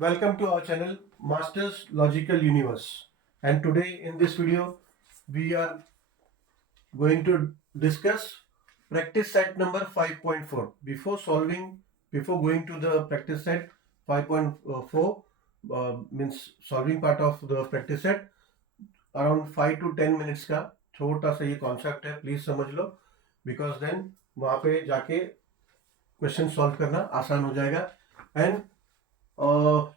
Welcome to our channel Masters Logical Universe, and today in this video we are going to discuss practice set number 5.4. Before going to the practice set 5.4, means solving part of the practice set, around 5 to 10 minutes का छोटा सा ये concept है, please समझ लो, because then वहां पे जाके question solve करना आसान हो जाएगा। एंड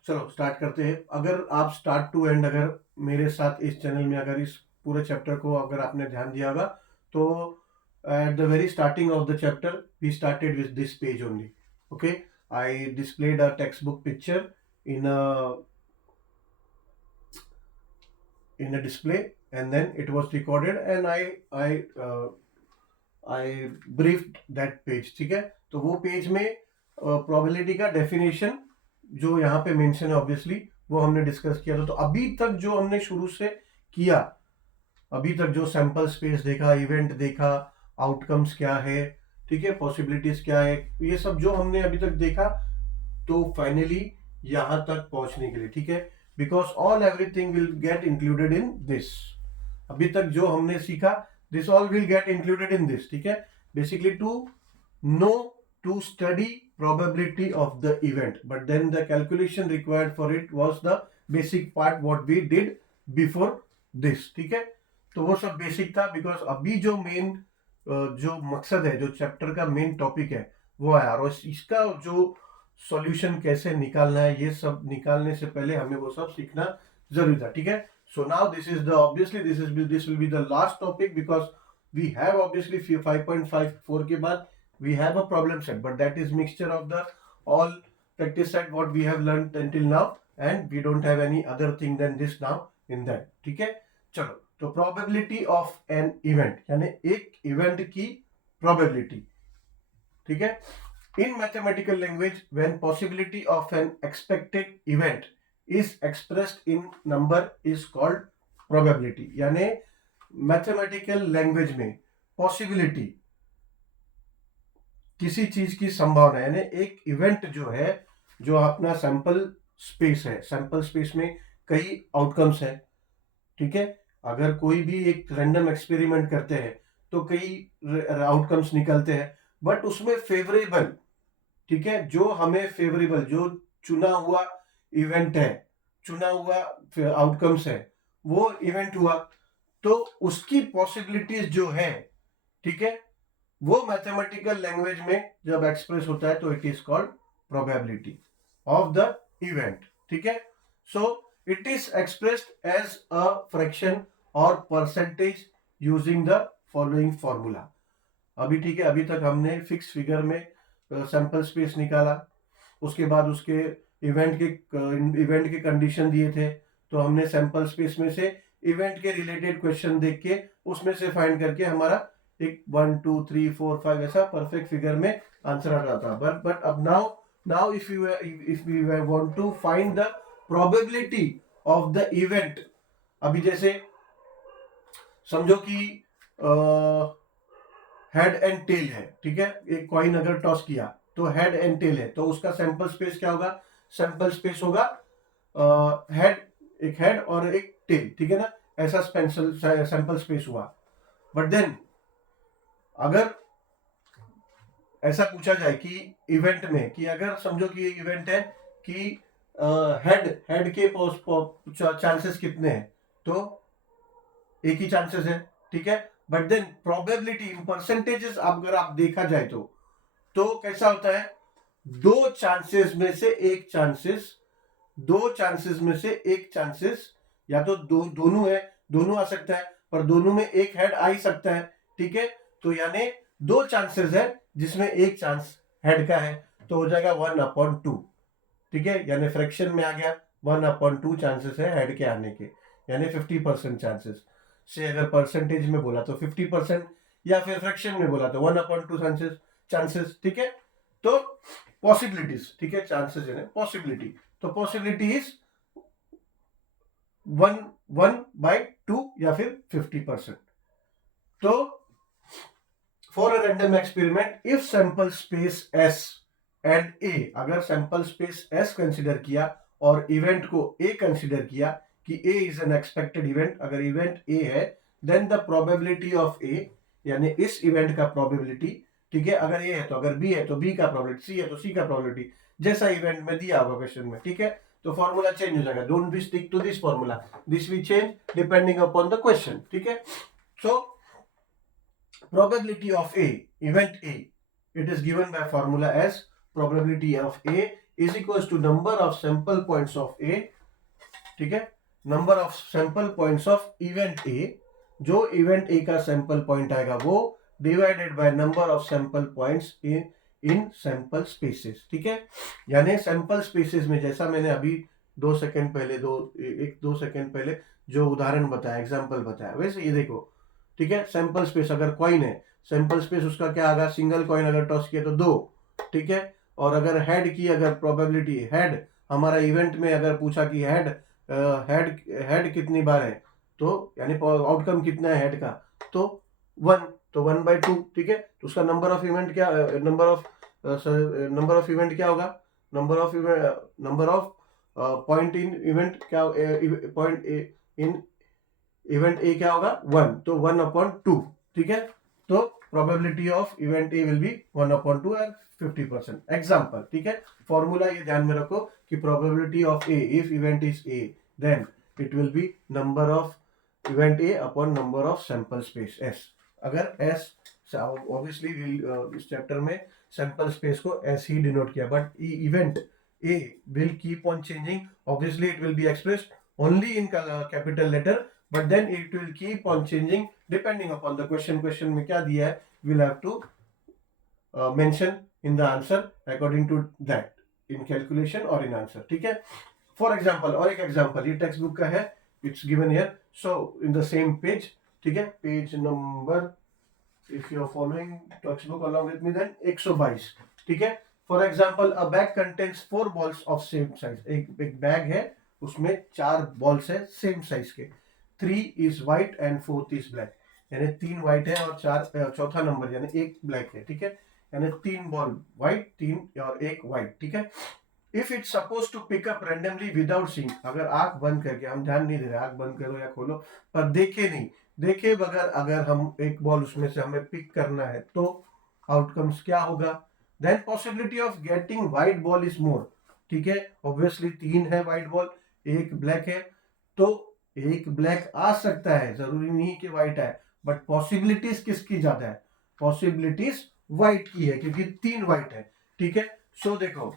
चलो स्टार्ट करते हैं। अगर आप स्टार्ट टू एंड अगर मेरे साथ इस चैनल में अगर इस पूरे चैप्टर को अगर आपने ध्यान दिया होगा तो at the very starting of the chapter we started with this page only. Okay, I displayed a textbook picture in a display, and then it was recorded and I briefed that page। ठीक है, तो वो page में probability का definition जो यहाँ पे mention है ऑब्वियसली वो हमने डिस्कस किया था। तो अभी तक जो हमने शुरू से किया, अभी तक जो सैंपल स्पेस देखा, इवेंट देखा, आउटकम्स क्या है, ठीक है, पॉसिबिलिटीज क्या है, ये सब जो हमने अभी तक देखा, तो फाइनली यहां तक पहुंचने के लिए, ठीक है, because all everything will get included in this. अभी तक जो हमने सीखा, this all will get included in this. ठीक है, basically to know, to study probability of the event, but then the calculation required for it was the basic part what we did before this। ठीक है, तो वो सब basic था, because अभी जो मेन जो मकसद है, जो चैप्टर का मेन टॉपिक है वो आया, और इसका जो सॉल्यूशन कैसे निकालना है, ये सब निकालने से पहले हमें वो सब सीखना जरूरी था। ठीक है, so now this is the obviously this will be the last topic, because we have obviously 5.54 के बाद we have a problem set, but that is mixture of the all practice set what we have learned until now, and we don't have any other thing than this now in that। ठीक है, चलो, तो probability of an event यानी एक event की probability। ठीक है, in mathematical language when possibility of an expected event is expressed in number is called probability। यानी mathematical language में possibility किसी चीज की संभावना, यानी एक इवेंट जो है, जो अपना सैंपल स्पेस है, सैंपल स्पेस में कई आउटकम्स है। ठीक है, अगर कोई भी एक रैंडम एक्सपेरिमेंट करते हैं तो कई आउटकम्स निकलते हैं, बट उसमें फेवरेबल, ठीक है, जो हमें फेवरेबल, जो चुना हुआ इवेंट है, चुना हुआ आउटकम्स है, वो इवेंट हुआ, तो उसकी पॉसिबिलिटीज जो है, ठीक है, वो मैथमेटिकल लैंग्वेज में जब एक्सप्रेस होता है तो it is called probability of the event. ठीक है, so it is expressed as a fraction और percentage using the following formula. अभी ठीक है, अभी तक हमने फिक्स फिगर में सैंपल स्पेस निकाला, उसके बाद उसके इवेंट के कंडीशन दिए थे, तो हमने सैंपल स्पेस में से इवेंट के रिलेटेड क्वेश्चन देख के उसमें से फाइंड करके हमारा एक 1 2 3 4 5 ऐसा परफेक्ट फिगर में आंसर आ रहा था। बट अब now if we want to find the probability of the event, अभी जैसे समझो कि हेड एंड टेल है। ठीक है, एक कॉइन अगर टॉस किया तो हेड एंड टेल है, तो उसका सैंपल स्पेस क्या होगा? सैंपल स्पेस होगा हेड, एक हेड और एक टेल। ठीक है ना, ऐसा सैंपल स्पेस हुआ। बट देन अगर ऐसा पूछा जाए कि इवेंट में, कि अगर समझो कि ये इवेंट है कि हेड के चांसेस कितने हैं, तो एक ही चांसेस है। ठीक है, but then probability in percentages अगर आप देखा जाए तो कैसा होता है? दो चांसेस में से एक चांसेस, दो चांसेस में से एक चांसेस, या तो दोनों है, दोनों आ सकता है, पर दोनों में एक हेड आ ही सकता है। ठीक है, तो यानी दो चांसेस है जिसमें एक चांस हेड का है, तो हो जाएगा 1/2। ठीक है, यानी फ्रैक्शन में आ गया 1/2 चांसेस है हेड के आने के, यानी 50% चांसेस से। अगर परसेंटेज में बोला तो 50%, या फिर फ्रैक्शन में बोला तो 1/2 चांसेस। ठीक है, तो पॉसिबिलिटीज, ठीक है, चांसेस है पॉसिबिलिटी, तो पॉसिबिलिटी इज 1/2 या फिर 50%। तो for a random experiment, if sample space S and A, अगर sample space S कंसिडर किया और इवेंट को ए कंसिडर किया कि ए इज एन एक्सपेक्टेड इवेंट, अगर इवेंट ए है देन द प्रोबेबिलिटी ऑफ ए, यानी इस इवेंट का प्रोबेबिलिटी, ठीक है, अगर ए है तो, अगर बी है तो बी का प्रोबेबिलिटी, सी है तो सी का प्रोबेबिलिटी, जैसा इवेंट में दिया होगा क्वेश्चन में, ठीक है। तो फॉर्मूला चेंज हो जाएगा, don't be stick to this formula, this we change depending upon the question, ठीक है। सो probability of A, event A, it is given by formula as probability of A is equals to number of sample points of A, ठीक है, number of sample points of event A, जो event A का sample point आएगा वो divided by number of sample points in sample spaces, ठीक है। यानी sample spaces में जैसा मैंने अभी 2 सेकंड पहले जो उदाहरण बताया, एग्जाम्पल बताया, वैसे ये देखो, ठीक है। सैंपल स्पेस अगर कॉइन है, सैंपल स्पेस उसका क्या आएगा, सिंगल कॉइन अगर टॉस किया तो 2, ठीक है। और अगर हेड की अगर प्रोबेबिलिटी, हेड हमारा इवेंट में अगर पूछा कि हेड कितनी बार है, तो यानी आउटकम कितना है हेड का, तो 1, तो 1/2, ठीक है। तो उसका नंबर ऑफ इवेंट क्या, नंबर ऑफ इवेंट क्या होगा, number of point in event क्या, पॉइंट इन इवेंट ए क्या होगा 1, तो 1/2, ठीक है। तो probability of event A will be 1/2 और 50%, एग्जाम्पल, ठीक है। फॉर्मूला ये ध्यान में रखो कि probability of A, if event is A then it will be number of event A upon number of sample space S. अगर एस, ऑब्वियसली इस चैप्टर में सैंपल स्पेस को एस ही डिनोट किया, but event A will keep on changing, obviously it will be expressed only in capital letter, but then it will keep on changing depending upon the question में क्या दिया है, we'll have to mention in the answer according to that in calculation or in answer, ठीक है। for example, और एक example ये text book का है, it's given here, so in the same page, ठीक है, page number, if you are following text book along with me then 122, ठीक है। for example, a bag contains 4 balls of same size, एक bag है उसमें 4 balls है same size के, 3 is white and 4th is black, यानी 3 white है और 4 चौथा नंबर यानी 1 ब्लैक है, ठीक है। यानी 3 बॉल व्हाइट, 3 और 1 व्हाइट, ठीक है। If it's suppose to pick up randomly without seeing, अगर आंख बंद करके, हम ध्यान नहीं दे रहे, आंख बंद करो या खोलो पर देखे नहीं, देखे बगैर अगर हम एक बॉल उसमें से हमें पिक करना है तो आउटकम्स क्या होगा, then possibility of getting white ball is more, ठीक है। ऑब्वियसली 3 है व्हाइट बॉल, 1 ब्लैक है, तो एक ब्लैक आ सकता है, जरूरी नहीं कि व्हाइट है, बट पॉसिबिलिटीज किसकी ज्यादा है, पॉसिबिलिटीज व्हाइट की है क्योंकि 3 व्हाइट है, ठीक है। सो देखो,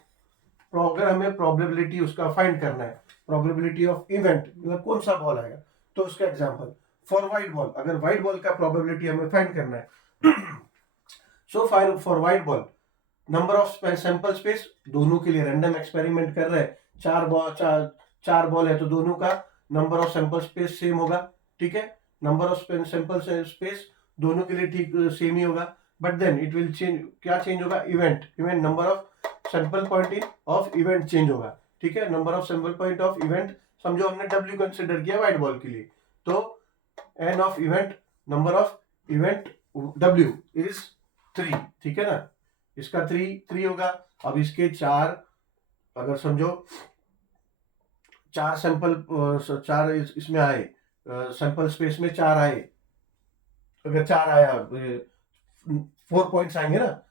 अगर हमें प्रोबेबिलिटी उसका फाइंड करना है, प्रोबेबिलिटी ऑफ इवेंट मतलब कौन सा बॉल आएगा, तो उसका एग्जांपल फॉर व्हाइट बॉल, अगर व्हाइट बॉल का प्रोबेबिलिटी हमें फाइंड करना है so for white ball number of sample space, दोनों के लिए रैंडम एक्सपेरिमेंट कर रहे हैं, 4 बॉल है तो दोनों का number of sample space same होगा, ठीक है। नंबर ऑफ सैंपल स्पेस दोनों के लिए ठीक सेम ही होगा, but then it will change, क्या चेंज होगा, event number of sample point of event change होगा, ठीक है। Number of sample point of event, समझो हमने W कंसिडर किया व्हाइट बॉल के लिए, तो n of event, number of event W is 3, ठीक है ना, इसका 3 होगा। अब इसके 4, अगर समझो 4 सैंपल, 4 इसमें आए, सैंपल स्पेस में 4 आए, अगर 4 आया 4 पॉइंट्स आएंगे ना,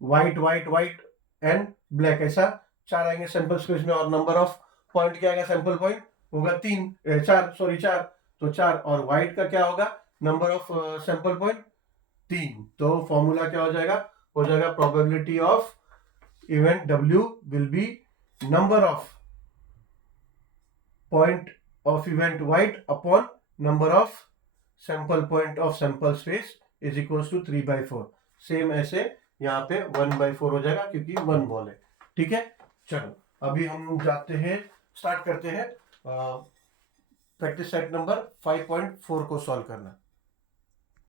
white white white and black, ऐसा 4 आएंगे सैंपल स्पेस में, और नंबर ऑफ पॉइंट क्या आएगा, सैंपल पॉइंट होगा 4, तो 4, और व्हाइट का क्या होगा, नंबर ऑफ सैंपल पॉइंट 3, तो फॉर्मूला क्या हो जाएगा, probability of event W will be number of point of event white upon number of sample point of sample space is equals to 3/4, same ऐसे यहाँ पे 1/4 हो जाएगा क्योंकि 1 बॉल है, ठीक है। चलो अभी हम जाते हैं, स्टार्ट करते हैं प्रैक्टिस सेट नंबर 5.4 को सॉल्व करना।